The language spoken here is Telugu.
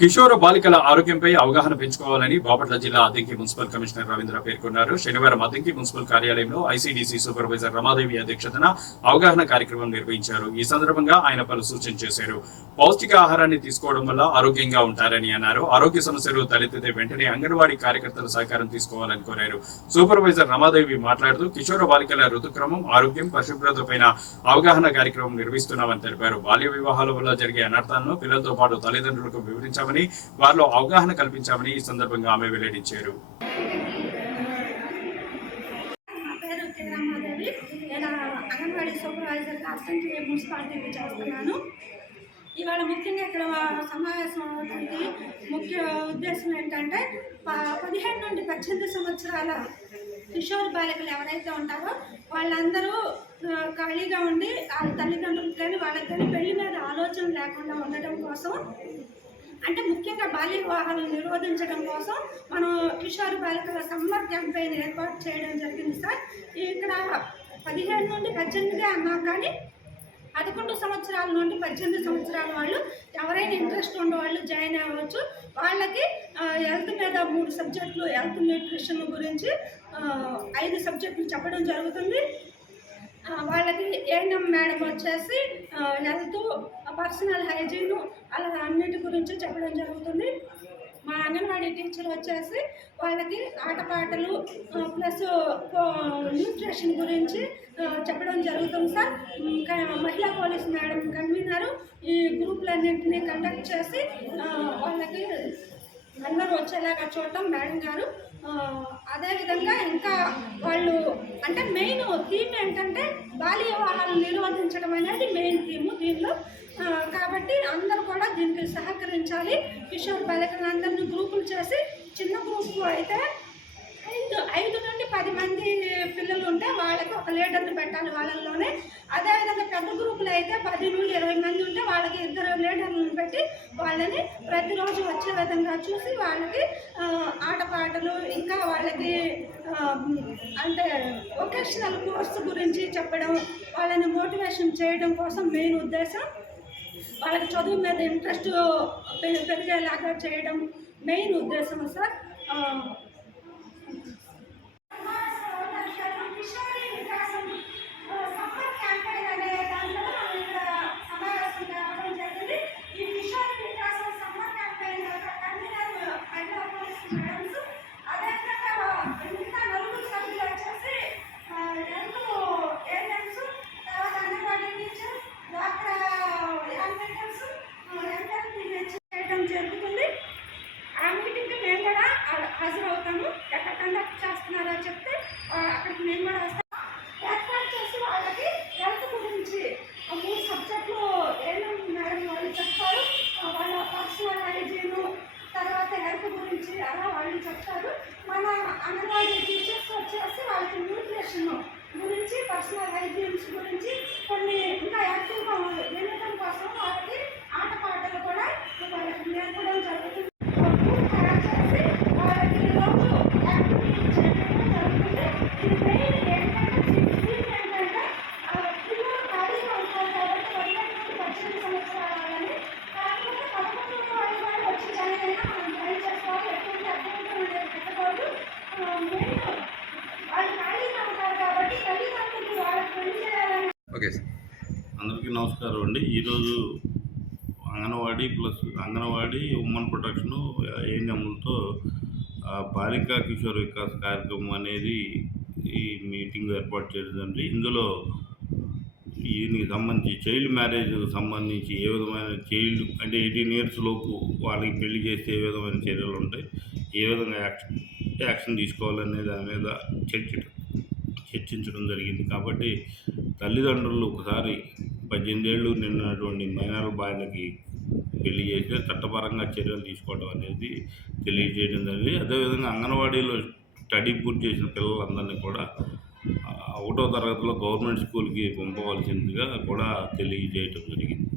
కిషోర బాలికల ఆరోగ్యంపై అవగాహన పెంచుకోవాలని బాపట్ల జిల్లా అద్దెంకి మున్సిపల్ కమిషనర్ రవీంద్ర పేర్కొన్నారు. శనివారం అద్దెంకి మున్సిపల్ కార్యాలయంలో ఐసీడీసీ సూపర్వైజర్ రమాదేవి అధ్యక్షతన అవగాహన కార్యక్రమం నిర్వహించారు. ఈ సందర్భంగా ఆయన పలు సూచన చేశారు. పౌష్టిక ఆహారాన్ని తీసుకోవడం వల్ల ఆరోగ్యంగా ఉంటారని అన్నారు. ఆరోగ్య సమస్యలు తలెత్తితే వెంటనే అంగన్వాడీ కార్యకర్తల సహకారం తీసుకోవాలని కోరారు. సూపర్వైజర్ రమాదేవి మాట్లాడుతూ కిషోర బాలికల ఋతుక్రమం ఆరోగ్యం పరిశుభ్రత పైన అవగాహన కార్యక్రమం నిర్వహిస్తున్నామని తెలిపారు. బాల్య వివాహాల వల్ల జరిగే అనర్థాలను పిల్లలతో పాటు తల్లిదండ్రులకు చేశామని వారిలో అవగాహన కల్పించామని ఈ సందర్భంగా ఆమె వెల్లడించారు. పేరు అంగన్వాడీ సూపర్వైజర్గా అసిస్టెంట్ మున్సిపాలిటీకి చేస్తున్నాను. ఇవాళ ముఖ్యంగా ఇక్కడ సమావేశం అవడానికి ముఖ్య ఉద్దేశం ఏంటంటే ప- పదిహేను నుండి పద్దెనిమిది సంవత్సరాల కిషోర్ బాలికలు ఎవరైతే ఉంటారో వాళ్ళందరూ ఖాళీగా ఉండి వాళ్ళ తల్లిదండ్రులకు కానీ వాళ్ళకి కానీ పెళ్ళి మీద ఆలోచన లేకుండా ఉండటం కోసం అంటే ముఖ్యంగా బాల్య వివాహాలను నిరోధించడం కోసం మనం కిషోర్ బాలికల సమ్మర్ క్యాంపెయిన్ ఏర్పాటు చేయడం జరిగింది సార్. ఇక్కడ పదిహేను నుండి పద్దెనిమిదే అన్నాం కానీ పదకొండు సంవత్సరాల నుండి పద్దెనిమిది సంవత్సరాల వాళ్ళు ఎవరైనా ఇంట్రెస్ట్ ఉన్నవాళ్ళు జాయిన్ అవ్వచ్చు. వాళ్ళకి హెల్త్ మీద మూడు సబ్జెక్టులు హెల్త్ న్యూట్రిషన్ గురించి ఐదు సబ్జెక్టులు చెప్పడం జరుగుతుంది. వాళ్ళకి ఏఎన్ఎం మేడం వచ్చేసి హెల్త్ పర్సనల్ హైజీన్ అలా గురించి చెప్పడం జరుగుతుంది. మా అంగన్వాడీ టీచర్ వచ్చేసి వాళ్ళకి ఆటపాటలు ప్లస్ న్యూట్రిషన్ గురించి చెప్పడం జరుగుతుంది సార్. ఇంకా మహిళా పోలీస్ మేడం కన్వీనరు. ఈ గ్రూపులన్నింటినీ కండక్ట్ చేసి వాళ్ళకి అందరూ వచ్చేలాగా చూడటం మేడం గారు. అదేవిధంగా ఇంకా వాళ్ళు అంటే మెయిన్ థీమ్ ఏంటంటే బాల్య వివాహాలను నిరోధించడం అనేది మెయిన్ థీము దీనిలో. కాబట్టి అందరూ కూడా దీనికి సహకరించాలి. కిషోర్ బాలికలందరినీ గ్రూపులు చేసి చిన్న గ్రూపు అయితే ఐదు ఐదు నుండి పది మంది పిల్లలు ఉంటే వాళ్ళకి ఒక లీడర్ని పెట్టాలి వాళ్ళల్లోనే. అదేవిధంగా పెద్ద గ్రూపులు అయితే పది నుండి ఇరవై మంది ఉంటే వాళ్ళకి ఇద్దరు లీడర్లను పెట్టి వాళ్ళని ప్రతిరోజు వచ్చే విధంగా చూసి వాళ్ళకి ఆటపాటలు ఇంకా వాళ్ళకి అంటే వొకేషనల్ కోర్సు గురించి చెప్పడం వాళ్ళని మోటివేషన్ చేయడం కోసం మెయిన్ ఉద్దేశం వాళ్ళకి చదువు మీద ఇంట్రెస్ట్ పెరిగేలాగా చేయడం మెయిన్ ఉద్దేశం సార్. ఆ, మేము కూడా వస్తాం. ఏర్పాటు చేసి వాళ్ళకి హెల్త్ గురించి ఆ మూడు సబ్జెక్టులు ఏమేమి మేడం వాళ్ళు చెప్తారు వాళ్ళ పర్సనల్ హైజీన్ తర్వాత హెల్త్ గురించి అలా వాళ్ళు చెప్తారు. మన అంగన్వాడీ టీచర్స్ వచ్చేసి వాళ్ళకి న్యూట్రిషన్ గురించి పర్సనల్ హైజీన్స్ గురించి కొన్ని ఇంకా యాక్టివ్గా వెళ్ళడం కోసం వాళ్ళకి ఆటపాటలు కూడా వాళ్ళకి నేర్పడం జరుగుతుంది గ్రూప్ తయారు చేసి వాళ్ళకి రోజు యాక్టివిటీ చేయడం జరుగుతుంది ఇది మెయిన్ ఏంటంటే థీమ్ ఏంటంటే ఆ, పిల్లలు ఖాళీగా ఉంటారు కాబట్టి పదిహేను నుండి పద్దెనిమిది సంవత్సరాల వాళ్ళని కాకపోతే పదకొండు వాళ్ళు వాళ్ళు వచ్చి జాయిన్ అయినా మనం ట్రై చేసుకోవాలి ఎటువంటి అభ్యంతరం అనేది పెట్టకూడదు మెయిన్ వాళ్ళు ఖాళీగా ఉంటారు కాబట్టి తల్లిదండ్రులు వాళ్ళకి పెళ్ళి చేయాలని ఓకే సార్. అందరికీ నమస్కారం అండి. ఈరోజు Anganwadi plus Anganwadi women protection ఏఎన్ఎంలతో Balika Kishore Vikas కార్యక్రమం అనేది ఈ మీటింగ్ ఏర్పాటు చేయడండి ఇందులో దీనికి సంబంధించి చైల్డ్ మ్యారేజ్కి సంబంధించి ఏ విధమైన చైల్డ్ అంటే ఎయిటీన్ ఇయర్స్ లోపు వాళ్ళకి పెళ్ళి చేస్తే ఏ విధమైన చర్యలు ఉంటాయి ఏ విధంగా యాక్షన్ యాక్షన్ తీసుకోవాలనే దాని మీద చర్చ చర్చించడం జరిగింది. కాబట్టి తల్లిదండ్రులు ఒకసారి పద్దెనిమిది ఏళ్ళు నిన్నటువంటి మైనర్ బాయ్లకి పెళ్ళి చేస్తే చట్టపరంగా చర్యలు తీసుకోవడం అనేది తెలియజేయడం జరిగింది. అదేవిధంగా అంగన్వాడీలో స్టడీ పూర్తి చేసిన పిల్లలందరినీ కూడా ఒకటో తరగతిలో గవర్నమెంట్ స్కూల్కి పంపవలసిందిగా కూడా తెలియజేయటం జరిగింది.